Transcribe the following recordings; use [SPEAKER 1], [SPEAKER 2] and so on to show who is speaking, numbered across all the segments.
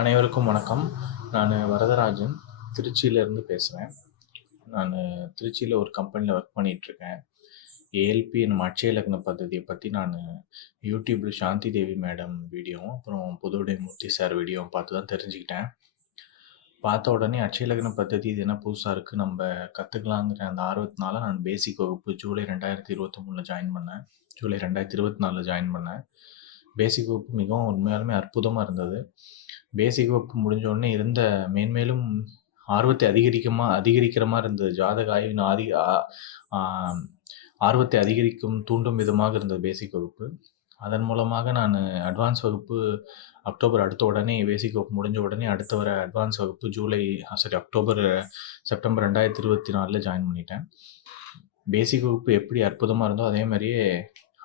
[SPEAKER 1] அனைவருக்கும் வணக்கம். நான் வரதராஜன் திருச்சியிலேருந்து பேசுகிறேன் நான் திருச்சியில் ஒரு கம்பெனியில் ஒர்க் பண்ணிகிட்ருக்கேன் ஏஎல்பி நம்ம அட்சய லக்ன பദ്ധதியை பற்றி நான் யூடியூப்பில் சாந்தி தேவி மேடம் வீடியோவும் அப்புறம் புதுவுடைய மூர்த்தி சார் வீடியோவும் பார்த்து தான் தெரிஞ்சுக்கிட்டேன். பார்த்த உடனே அட்சய லக்ன பദ്ധதி இது என்ன புதுசாக இருக்குது நம்ம கற்றுக்கலாங்கிற அந்த ஆர்வத்தினால நான் பேசிக் வகுப்பு ஜூலை ரெண்டாயிரத்தி இருபத்தி மூணில் ஜாயின் பண்ணேன். ஜூலை ரெண்டாயிரத்தி இருபத்தி நாலில் ஜாயின் பண்ணேன். பேசிக் வகுப்பு மிகவும் உண்மையாலுமே அற்புதமாக இருந்தது. பேசிக் வகுப்பு முடிஞ்ச உடனே இருந்த மேன்மேலும் ஆர்வத்தை அதிகரிக்குமா அதிகரிக்கிற மாதிரி இருந்தது. ஜாதக ஆய்வின் ஆதி ஆர்வத்தை அதிகரிக்கும், தூண்டும் விதமாக இருந்தது பேசிக் வகுப்பு. அதன் மூலமாக நான் அட்வான்ஸ் வகுப்பு அக்டோபர் அடுத்த உடனே பேசிக் வகுப்பு முடிஞ்ச உடனே அடுத்த வர அட்வான்ஸ் வகுப்பு ஜூலை சாரி அக்டோபர், செப்டம்பர் 2024ல ஜாயின் பண்ணிட்டேன். பேசிக் வகுப்பு எப்படி அற்புதமாக இருந்தோ, அதே மாதிரியே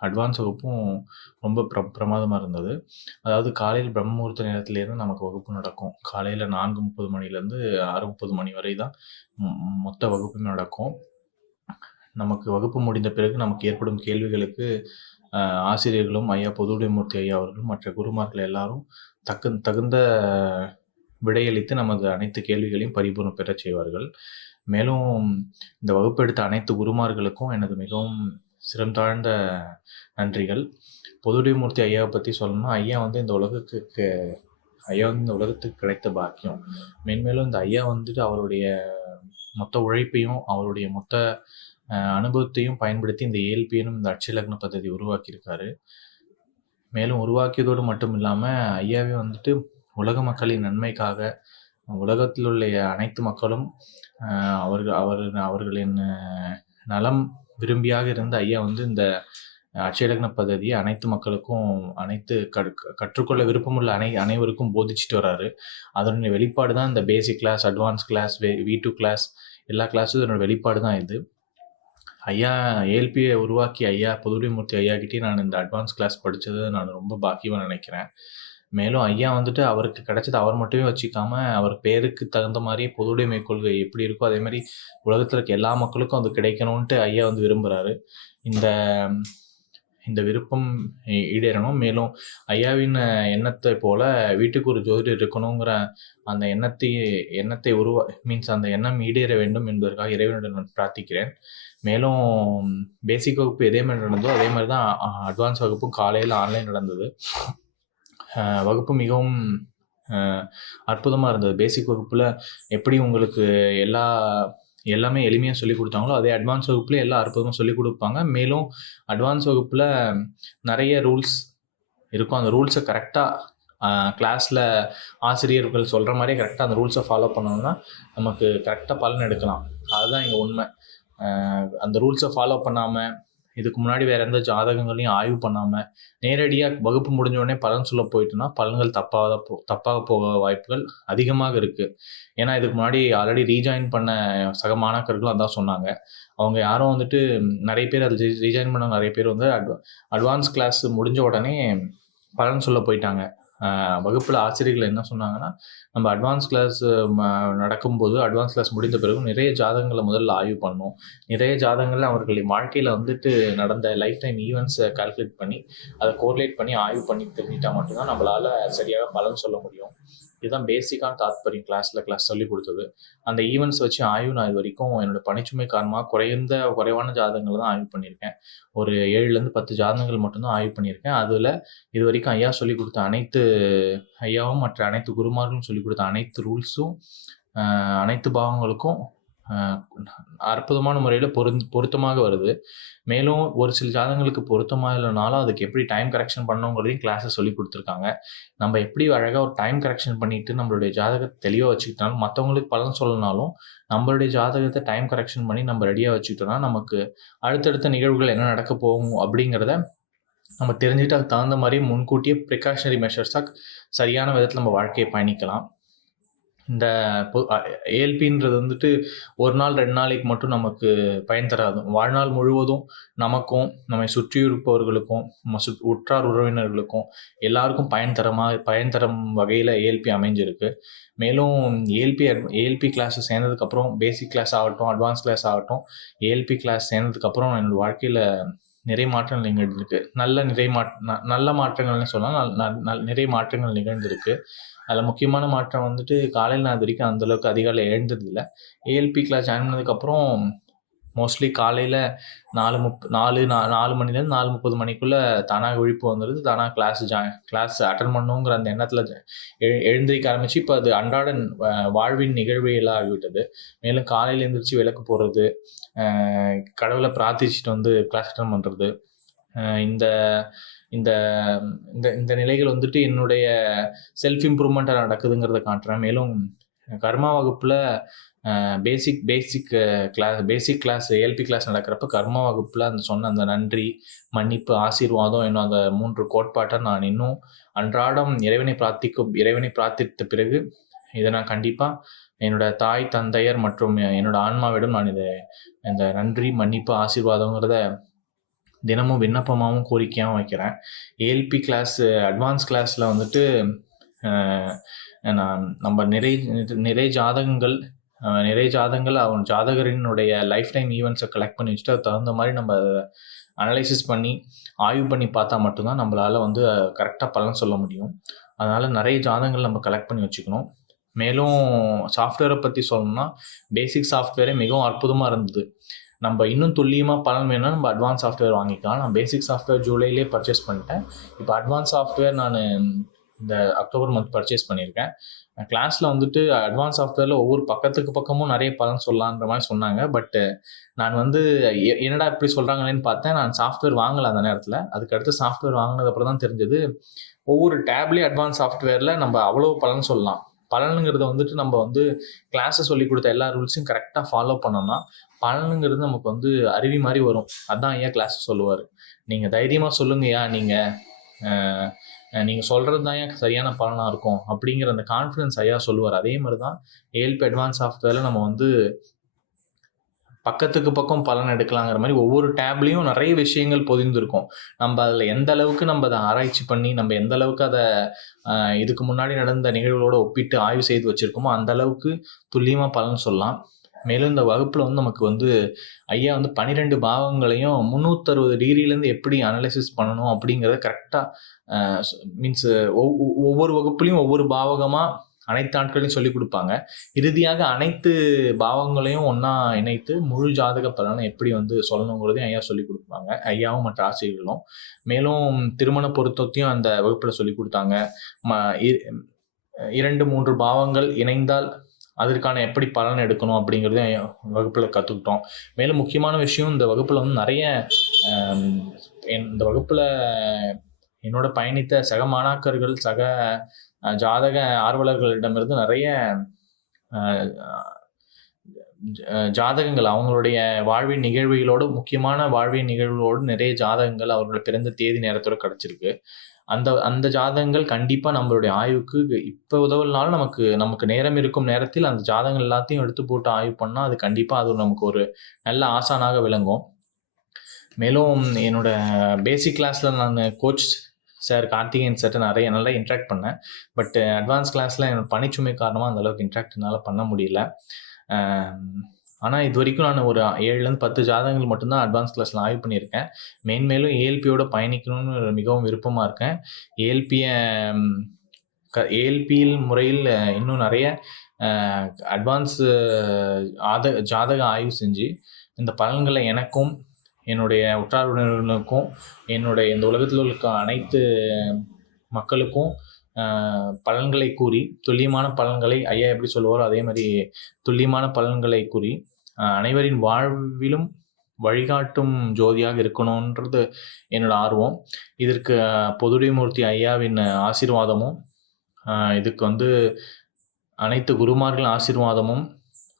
[SPEAKER 1] அட்வான்ஸ் வகுப்பும் ரொம்ப பிர பிரமாதமாக இருந்தது. அதாவது காலையில் பிரம்ம முகூர்த்த நேரத்திலேருந்து நமக்கு வகுப்பு நடக்கும். காலையில் நான்கு முப்பது மணிலேருந்து 6:30 மணி வரை தான் மொத்த வகுப்புமே நடக்கும். நமக்கு வகுப்பு முடிந்த பிறகு நமக்கு ஏற்படும் கேள்விகளுக்கு ஆசிரியர்களும், ஐயா பொதுவுடைமூர்த்தி ஐயா அவர்களும், மற்ற குருமார்கள் எல்லாரும் தக்க தகுந்த விடையளித்து நமது அனைத்து கேள்விகளையும் பரிபூர்ணம் பெறச் செய்வார்கள். மேலும் இந்த வகுப்பு எடுத்த அனைத்து குருமார்களுக்கும் எனது மிகவும் சிறந்தாழ்ந்த நன்றிகள். பொதுடிமூர்த்தி ஐயாவை பற்றி சொல்லணும்னா, ஐயா வந்து இந்த உலகத்துக்கு ஐயா வந்து இந்த உலகத்துக்கு கிடைத்த பாக்கியம். மென்மேலும் இந்த ஐயா வந்துட்டு அவருடைய மொத்த உழைப்பையும், அவருடைய மொத்த அனுபவத்தையும் பயன்படுத்தி இந்த ஏல்பியனும் இந்த அட்சலக்ன பദ്ധதி உருவாக்கியிருக்காரு. மேலும் உருவாக்கியதோடு மட்டும் இல்லாமல் ஐயாவே வந்துட்டு உலக மக்களின் நன்மைக்காக, உலகத்தில் உள்ள அனைத்து மக்களும் அவர்கள் அவர் அவர்களின் நலம் விரும்பியாக இருந்த ஐயா வந்து இந்த அச்சலக்ன பதவியை அனைத்து மக்களுக்கும் அனைத்து கற்றுக்கொள்ள விருப்பமுள்ள அனை அனைவருக்கும் போதிச்சுட்டு வராரு. அதனுடைய வெளிப்பாடு தான் இந்த பேசிக் கிளாஸ், அட்வான்ஸ் கிளாஸ், வே V2 கிளாஸ் எல்லா கிளாஸும் இதனோட வெளிப்பாடு தான் இது. ஐயா ஏல்பியை உருவாக்கி ஐயா புதுடிமூர்த்தி ஐயா கிட்டே நான் இந்த அட்வான்ஸ் கிளாஸ் படித்தது நான் ரொம்ப பாக்கியமாக நினைக்கிறேன். மேலும் ஐயா வந்துட்டு அவருக்கு கிடைச்சத அவர் மட்டுமே வச்சுக்காம, அவர் பேருக்கு தகுந்த மாதிரி பொதுவுடைமை கொள்கை எப்படி இருக்கோ, அதே மாதிரி உலகத்தில் இருக்க எல்லா மக்களுக்கும் அது கிடைக்கணுன்ட்டு ஐயா வந்து விரும்புகிறாரு இந்த இந்த விருப்பம் ஈடேறணும். மேலும் ஐயாவின் எண்ணத்தை போல வீட்டுக்கு ஒரு ஜோதிடர் இருக்கணுங்கிற அந்த எண்ணத்தை எண்ணத்தை உருவா மீன்ஸ் அந்த எண்ணம் ஈடேற வேண்டும் என்பதற்காக இறைவனுடன் நான் பிரார்த்திக்கிறேன். மேலும் பேசிக் வகுப்பு எதே மாதிரி நடந்ததோ, அதே மாதிரி தான் அட்வான்ஸ் வகுப்பும் காலையில் ஆன்லைன் நடந்தது. வகுப்பு மிகவும் அற்புதமாக இருந்தது. பேசிக் வகுப்பில் எப்படி உங்களுக்கு எல்லா எல்லாமே எளிமையாக சொல்லிக் கொடுத்தாங்களோ அதே அட்வான்ஸ் வகுப்பில் எல்லாம் அற்புதமாக சொல்லிக் கொடுப்பாங்க மேலும் அட்வான்ஸ் வகுப்பில் நிறைய ரூல்ஸ் இருக்கும். அந்த ரூல்ஸை கரெக்டாக கிளாஸில் ஆசிரியர்கள் சொல்கிற மாதிரி கரெக்டாக அந்த ரூல்ஸை ஃபாலோ பண்ணோம்னா, நமக்கு கரெக்டாக பலன் எடுக்கலாம். அதுதான் இங்கே உண்மை அந்த ரூல்ஸை ஃபாலோ பண்ணாமல் இதுக்கு முன்னாடி வேற எந்த ஜாதகங்களையும் ஆய்வு பண்ணாம, நேரடியாக வகுப்பு முடிஞ்ச உடனே பலன் சொல்ல போயிட்டுனா பலன்கள் தப்பாக தான் போ தப்பாக போக வாய்ப்புகள் அதிகமாக இருக்கு. ஏன்னா, இதுக்கு முன்னாடி ஆல்ரெடி ரீஜாயின் பண்ண சக மாணாக்கர்களும் அதான் சொன்னாங்க. அவங்க யாரும் வந்துட்டு நிறைய பேர் அதுல ரீஜாயின் பண்ண நிறைய பேர் வந்து அட்வா அட்வான்ஸ் கிளாஸ் முடிஞ்ச உடனே பலன் சொல்ல போயிட்டாங்க. வகுப்பில் ஆசிரியர்கள் என்ன சொன்னாங்கன்னா, நம்ம அட்வான்ஸ் கிளாஸ் நடக்கும்போது, அட்வான்ஸ் கிளாஸ் முடிந்த பிறகு நிறைய ஜாதகங்களை முதல்ல ஆய்வு பண்ணணும். நிறைய ஜாதகங்களில் அவர்களின் வாழ்க்கையில் வந்துட்டு நடந்த லைஃப் டைம் ஈவெண்ட்ஸை கால்குலேட் பண்ணி, அதை கோரிலேட் பண்ணி ஆய்வு பண்ணி தெரிஞ்சிட்டா மட்டும்தான் நம்மளால் சரியாக பலன் சொல்ல முடியும். இதுதான் பேசிக்கான தாத்பரியம் கிளாஸில் கிளாஸ் சொல்லிக் கொடுத்தது அந்த ஈவெண்ட்ஸ் வச்சு ஆய்வு நான் இது வரைக்கும் என்னோட பணிச்சுமை காரணமாக குறைந்த குறைவான ஜாதகங்களை தான் ஆய்வு பண்ணியிருக்கேன். ஒரு 7லேருந்து 10 ஜாதகங்கள் மட்டும்தான் ஆய்வு பண்ணியிருக்கேன். அதில் இது வரைக்கும் ஐயா சொல்லிக் கொடுத்த அனைத்து ஐயாவும் மற்ற அனைத்து குருமார்களும் சொல்லி கொடுத்த அனைத்து ரூல்ஸும், அனைத்து பாவங்களுக்கும் அற்புதமான முறையில் பொருந் பொருத்தமாக வருது. மேலும் ஒரு சில ஜாதகங்களுக்கு பொருத்தமாக இல்லைனாலும் அதுக்கு எப்படி டைம் கரெக்ஷன் பண்ணணுங்கிறதையும் கிளாஸை சொல்லி கொடுத்துருக்காங்க நம்ம எப்படி அழகாக ஒரு டைம் கரெக்ஷன் பண்ணிட்டு நம்மளுடைய ஜாதகத்தை தெளிவாக வச்சுக்கிட்டாலும், மற்றவங்களுக்கு பலன் சொல்லனாலும், நம்மளுடைய ஜாதகத்தை டைம் கரெக்ஷன் பண்ணி நம்ம ரெடியாக வச்சுக்கிட்டோம்னா, நமக்கு அடுத்தடுத்த நிகழ்வுகள் என்ன நடக்க போகும் அப்படிங்கிறத நம்ம தெரிஞ்சுக்கிட்டு அதுக்கு தகுந்த மாதிரி முன்கூட்டியே ப்ரிகாஷனரி மெஷர்ஸாக சரியான விதத்தில் நம்ம வாழ்க்கையை பயணிக்கலாம். இந்த ஏல்பின்றது வந்துட்டு ஒரு நாள், ரெண்டு நாளைக்கு மட்டும் நமக்கு பயன் தராது. வாழ்நாள் முழுவதும் நமக்கும், நம்மை சுற்றியிருப்பவர்களுக்கும், நம்ம சுற் உற்றார் உறவினர்களுக்கும் எல்லாருக்கும் பயன் தரமாக பயன் தரும் வகையில் ஏஎல்பி அமைஞ்சிருக்கு. மேலும் ஏஎல்பி அட் ஏஎல்பி கிளாஸ் சேர்ந்ததுக்கப்புறம் பேசிக் கிளாஸ் ஆகட்டும், அட்வான்ஸ் கிளாஸ் ஆகட்டும், ஏஎல்பி கிளாஸ் சேர்ந்ததுக்கப்புறம் என்னோட வாழ்க்கையில் நிறை மாற்றங்கள் நிகழ்ந்திருக்கு. நல்ல நிறை மாற்ற ந நல்ல மாற்றங்கள்னு சொல்லலாம். நல் நல் நல் நிறைய மாற்றங்கள் நிகழ்ந்திருக்கு. அதில் முக்கியமான மாற்றம் வந்துட்டு காலையில் நான் வரைக்கும் அந்த அளவுக்கு அதிகாலை எழுந்ததில்ல ஏஎல்பி கிளாஸ் ஜாயின் பண்ணதுக்கப்புறம் மோஸ்ட்லி காலையில் நாலு முப் நாலு நா நாலு மணிலேருந்து நாலு முப்பது மணிக்குள்ளே தானாக விழிப்பு வந்துடுது தானாக கிளாஸ் ஜாயின் கிளாஸ் அட்டன் பண்ணணுங்கிற அந்த எண்ணத்தில் எழு எழுந்திரிக்க ஆரம்பித்து இப்போ அது அன்றாட வ- வாழ்வின் நிகழ்வியலாக ஆகிவிட்டது. மேலும் காலையில் எழுந்திரிச்சு விளக்கு போடுறது கடவுளை பிரார்த்திச்சுட்டு வந்து கிளாஸ் அட்டன் பண்ணுறது இந்த இந்த இந்த இந்த நிலைகள் வந்துட்டு என்னுடைய செல்ஃப் இம்ப்ரூவ்மெண்ட்டாக நடக்குதுங்கிறத காட்டுறேன். மேலும் கர்மா வகுப்பில் basic basic class basic class ALP class நடக்கிறப்ப கர்மா வகுப்பில் அந்த சொன்ன அந்த நன்றி மன்னிப்பு ஆசீர்வாதம் என்னும் அந்த மூன்று கோட்பாட்டை நான் இன்னும் அன்றாடம் இறைவனை பிரார்த்திக்கும் இறைவனை பிரார்த்தித்த பிறகு இதை நான் கண்டிப்பாக என்னோட தாய் தந்தையர் மற்றும் என்னோட ஆன்மாவிடம் நான் இதை இந்த நன்றி மன்னிப்பு ஆசீர்வாதங்கிறத தினமும் விண்ணப்பமாகவும் கோரிக்கையாகவும் வைக்கிறேன். ஏஎல்பி கிளாஸ் அட்வான்ஸ் கிளாஸில் வந்துட்டு நம்ம நிறை நிறை ஜாதகங்கள் நிறைய ஜாதகங்கள் அவன் ஜாதகரினுடைய லைஃப் டைம் ஈவெண்ட்ஸை கலெக்ட் பண்ணி வச்சுட்டு அதுக்கு தகுந்த மாதிரி நம்ம அனலைசிஸ் பண்ணி ஆய்வு பண்ணி பார்த்தா மட்டும்தான் நம்மளால் வந்து கரெக்டாக பலன் சொல்ல முடியும். அதனால் நிறைய ஜாதகங்கள் நம்ம கலெக்ட் பண்ணி வச்சுக்கணும். மேலும் சாஃப்ட்வேரை பற்றி சொல்லணும்னா பேசிக் சாஃப்ட்வேரே மிகவும் அற்புதமாக இருந்தது. நம்ம இன்னும் துல்லியமாக பலன் வேணும்னா நம்ம அட்வான்ஸ் சாஃப்ட்வேர் வாங்கிக்கலாம். நான் பேசிக் சாஃப்ட்வேர் ஜூலைலேயே பர்ச்சேஸ் பண்ணிட்டேன். இப்போ அட்வான்ஸ் சாஃப்ட்வேர் நான் இந்த அக்டோபர் மந்த் பர்ச்சேஸ் பண்ணியிருக்கேன். கிளாஸில் வந்துட்டு அட்வான்ஸ் சாஃப்ட்வேரில் ஒவ்வொரு பக்கத்துக்கு பக்கமும் நிறைய பலன் சொல்லலான்ற மாதிரி சொன்னாங்க. பட்டு நான் வந்து என்னடா இப்படி சொல்கிறாங்களேன்னு பார்த்தேன். நான் சாஃப்ட்வேர் வாங்கலை அந்த நேரத்தில். அதுக்கடுத்து சாஃப்ட்வேர் வாங்கினதுக்கப்புறம் தான் தெரிஞ்சது ஒவ்வொரு டேப்லேயும் அட்வான்ஸ் சாஃப்ட்வேரில் நம்ம அவ்வளோ பலன் சொல்லலாம். பலனுங்கிறத வந்துட்டு நம்ம வந்து கிளாஸை சொல்லி கொடுத்த எல்லா ரூல்ஸையும் கரெக்டாக ஃபாலோ பண்ணோம்னா பலனுங்கிறது நமக்கு வந்து அருவி மாதிரி வரும். அதான் ஐயா கிளாஸ் சொல்லுவார். நீங்கள் தைரியமாக சொல்லுங்கய்யா நீங்கள் நீங்கள் சொல்கிறது தான் ஏன் சரியான பலனாக இருக்கும்? அப்படிங்கிற அந்த கான்ஃபிடன்ஸ் ஐயா சொல்லுவார். அதே மாதிரி தான் ஏஎல்பி அட்வான்ஸ் சாஃப்ட்வேரில் நம்ம வந்து பக்கத்துக்கு பக்கம் பலன் எடுக்கலாங்கிற மாதிரி ஒவ்வொரு டேப்லேயும் நிறைய விஷயங்கள் பொதிந்திருக்கும். நம்ம அதில் எந்த அளவுக்கு நம்ம அதை ஆராய்ச்சி பண்ணி நம்ம எந்த அளவுக்கு அதை இதுக்கு முன்னாடி நடந்த நிகழ்வுகளோட ஒப்பிட்டு ஆய்வு செய்து வச்சுருக்கோமோ அந்த அளவுக்கு துல்லியமாக பலன் சொல்லலாம். மேலும் இந்த வகுப்பில் வந்து நமக்கு வந்து ஐயா வந்து பன்னிரெண்டு பாவங்களையும் முந்நூற்றறுபது டிகிரிலேருந்து எப்படி அனலைசிஸ் பண்ணணும் அப்படிங்கிறத கரெக்டாக மீன்ஸ் ஒவ்வொரு வகுப்புலையும் ஒவ்வொரு பாவகமாக அனைத்து நாட்களையும் சொல்லி கொடுப்பாங்க. இறுதியாக அனைத்து பாவங்களையும் ஒன்றா இணைத்து முழு ஜாதக பலனை எப்படி வந்து சொல்லணுங்கிறதையும் ஐயா சொல்லி கொடுப்பாங்க. ஐயாவும் மற்ற ஆசிரியர்களும். மேலும் திருமண பொருத்தத்தையும் அந்த வகுப்பில் சொல்லி கொடுத்தாங்க. ம இ- இரண்டு மூன்று பாவங்கள் இணைந்தால் அதற்கான எப்படி பலன் எடுக்கணும் அப்படிங்கிறதையும் வகுப்பில் கற்றுக்கிட்டோம் மேலும் முக்கியமான விஷயம் இந்த வகுப்பில் வந்து நிறைய என்- இந்த வகுப்பில் என்னோட பயணித்த சக மாணாக்கர்கள் சக ஜாதக ஆர்வலர்களிடமிருந்து நிறைய ஜாதகங்கள் அவங்களுடைய வாழ்வின் நிகழ்வுகளோடு முக்கியமான வாழ்வின் நிகழ்வுகளோடு நிறைய ஜாதகங்கள் அவர்களோட பிறந்த தேதி நேரத்தோட கிடச்சிருக்கு. அந்த அந்த ஜாதகங்கள் கண்டிப்பாக நம்மளுடைய ஆய்வுக்கு இப்போ உதவலனாலும் நமக்கு நமக்கு நேரம் இருக்கும் நேரத்தில் அந்த ஜாதகங்கள் எல்லாத்தையும் எடுத்து போட்டு ஆய்வு பண்ணால் அது கண்டிப்பாக அது நமக்கு ஒரு நல்ல ஆசானாக விளங்கும். மேலும் என்னோட பேசிக் கிளாஸில் நான் கோச் சார் கார்த்திகேயன் சார்ட்டு நிறைய நல்லா இன்ட்ராக்ட் பண்ணேன். பட் அட்வான்ஸ் கிளாஸில் என்னோட பணிச்சுமை காரணமாக அந்தளவுக்கு இன்ட்ராக்ட் என்னால் பண்ண முடியல. ஆனால் இது வரைக்கும் நான் ஒரு ஏழுலேருந்து பத்து ஜாதகங்கள் மட்டும்தான் அட்வான்ஸ் கிளாஸில் ஆய்வு பண்ணியிருக்கேன். மேன்மேலும் ஏஎல்பியோட பயணிக்கணும்னு மிகவும் விருப்பமாக இருக்கேன். ஏஎல்பியை க ஏஎல்பியில் முறையில் இன்னும் நிறைய அட்வான்ஸ் ஆத ஜாதக ஆய்வு செஞ்சு இந்த பலன்களை எனக்கும் என்னுடைய உற்றார் உறவினர்களுக்கும் என்னுடைய இந்த உலகத்தில் இருக்க அனைத்து மக்களுக்கும் பலன்களை கூறி துல்லியமான பலன்களை ஐயா எப்படி சொல்லுவாரோ அதே மாதிரி துல்லியமான பலன்களை கூறி அனைவரின் வாழ்விலும் வழிகாட்டும் ஜோதியாக இருக்கணுன்றது என்னோட ஆர்வம். இதற்கு பொதுடிமூர்த்தி பொதுடைமூர்த்தி ஐயாவின் ஆசீர்வாதமும் இதுக்கு வந்து அனைத்து குருமார்கள் ஆசீர்வாதமும்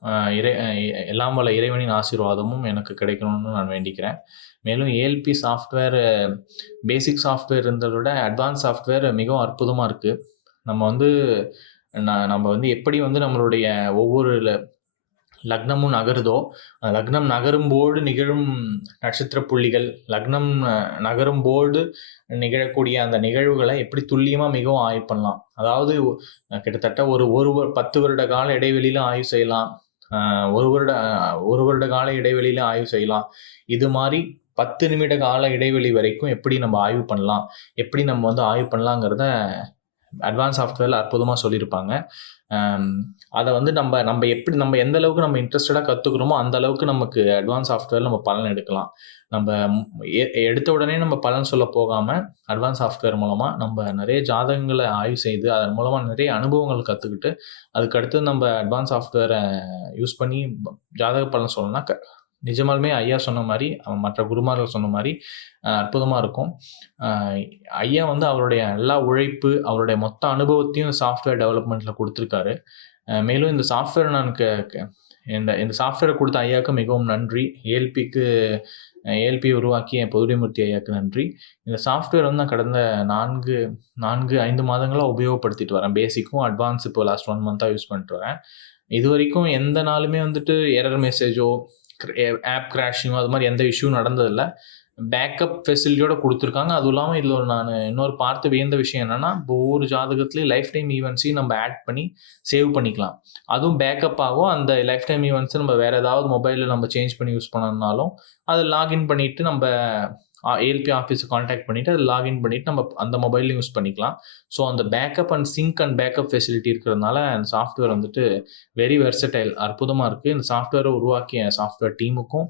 [SPEAKER 1] இறை எல்லாம் வல்ல இறைவனின் ஆசீர்வாதமும் எனக்கு கிடைக்கணும்னு நான் வேண்டிக்கிறேன். மேலும் ஏஎல்பி சாஃப்ட்வேர் பேசிக் சாஃப்ட்வேர் இருந்ததை விட அட்வான்ஸ் சாஃப்ட்வேர் மிகவும் அற்புதமாக இருக்குது நம்ம வந்து நான் நம்ம வந்து எப்படி வந்து நம்மளுடைய ஒவ்வொரு லக்னமும் நகருதோ அந்த லக்னம் நகரும்போது நிகழும் நட்சத்திர புள்ளிகள் லக்னம் நகரும்போது நிகழக்கூடிய அந்த நிகழ்வுகளை எப்படி துல்லியமாக மிகவும் ஆய்வு பண்ணலாம். அதாவது கிட்டத்தட்ட ஒரு ஒரு வரு- பத்து வருட கால இடைவெளியில் ஆய்வு செய்யலாம். ஒரு வருட ஒரு வருட கால இடைவெளியில ஆய்வு செய்யலாம். இது மாதிரி பத்து நிமிட கால இடைவெளி வரைக்கும் எப்படி நம்ம ஆய்வு பண்ணலாம்? எப்படி நம்ம வந்து ஆய்வு பண்ணலாங்கிறத அட்வான்ஸ் சாஃப்ட்வேரில் அற்புதமாக சொல்லியிருப்பாங்க. அதை வந்து நம்ம நம்ம எப்படி நம்ம எந்த அளவுக்கு நம்ம இன்ட்ரெஸ்டடாக கற்றுக்குறோமோ அந்த அளவுக்கு நமக்கு அட்வான்ஸ் சாஃப்ட்வேர் நம்ம பலன் எடுக்கலாம். நம்ம எ- எடுத்த உடனே நம்ம பலன் சொல்ல போகாமல் அட்வான்ஸ் சாஃப்ட்வேர் மூலமாக நம்ம நிறைய ஜாதகங்களை ஆய்வு செய்து அதன் மூலமாக நிறைய அனுபவங்கள் கற்றுக்கிட்டு அதுக்கடுத்து நம்ம அட்வான்ஸ் சாஃப்ட்வேரை யூஸ் பண்ணி ஜாதக பலன் சொல்லணும்னா க நிஜமாலுமே ஐயா சொன்ன மாதிரி அவன் மற்ற குருமார்கள் சொன்ன மாதிரி அற்புதமாக இருக்கும். ஐயா வந்து அவருடைய எல்லா உழைப்பு அவருடைய மொத்த அனுபவத்தையும் சாஃப்ட்வேர் டெவலப்மெண்ட்டில் கொடுத்துருக்காரு. மேலும் இந்த சாஃப்ட்வேர் நான் இந்த இந்த சாஃப்ட்வேரை கொடுத்த ஐயாவுக்கு மிகவும் நன்றி. ஏஎல்பிக்கு ஏஎல்பி உருவாக்கிய பொதுடைமூர்த்தி ஐயாவுக்கு நன்றி. இந்த சாஃப்ட்வேர் வந்து நான் கடந்த நான்கு நான்கு ஐந்து மாதங்களாக உபயோகப்படுத்திட்டு வரேன். பேசிக்கும் அட்வான்ஸ் இப்போ லாஸ்ட் ஒன் மந்த்தாக யூஸ் பண்ணிட்டு வரேன். இது வரைக்கும் எந்த நாளுமே வந்துட்டு எரர் மெசேஜோ ஆப் கிராஷிங்கோ அது மாதிரி எந்த இஷ்யூ நடந்ததில்லை. பேக்கப் ஃபெசிலிட்டியோட கொடுத்துருக்காங்க. அதுவும் இல்லாமல் இதில் நான் இன்னொரு பார்த்து வியந்த விஷயம் என்னென்னா ஒவ்வொரு ஜாதகத்துலேயும் லைஃப் டைம் ஈவெண்ட்ஸையும் நம்ம ஆட் பண்ணி சேவ் பண்ணிக்கலாம். அதுவும் பேக்கப் ஆகும். அந்த லைஃப் டைம் ஈவெண்ட்ஸை நம்ம வேறு ஏதாவது மொபைலில் நம்ம சேஞ்ச் பண்ணி யூஸ் பண்ணணும்னாலும் அது லாகின் பண்ணிவிட்டு நம்ம ஏஎல்பி ஆஃபீஸை காண்டாக்ட் பண்ணிவிட்டு அது லாகின் பண்ணிவிட்டு நம்ம அந்த மொபைல்லையும் யூஸ் பண்ணிக்கலாம். ஸோ அந்த backup and sync and backup facility இருக்கிறதுனால அந்த சாஃப்ட்வேர் வந்துட்டு வெரி வெர்சடைல் அற்புதமாக இருக்குது இந்த சாஃப்ட்வேரை உருவாக்கிய சாஃப்ட்வேர் டீமுக்கும்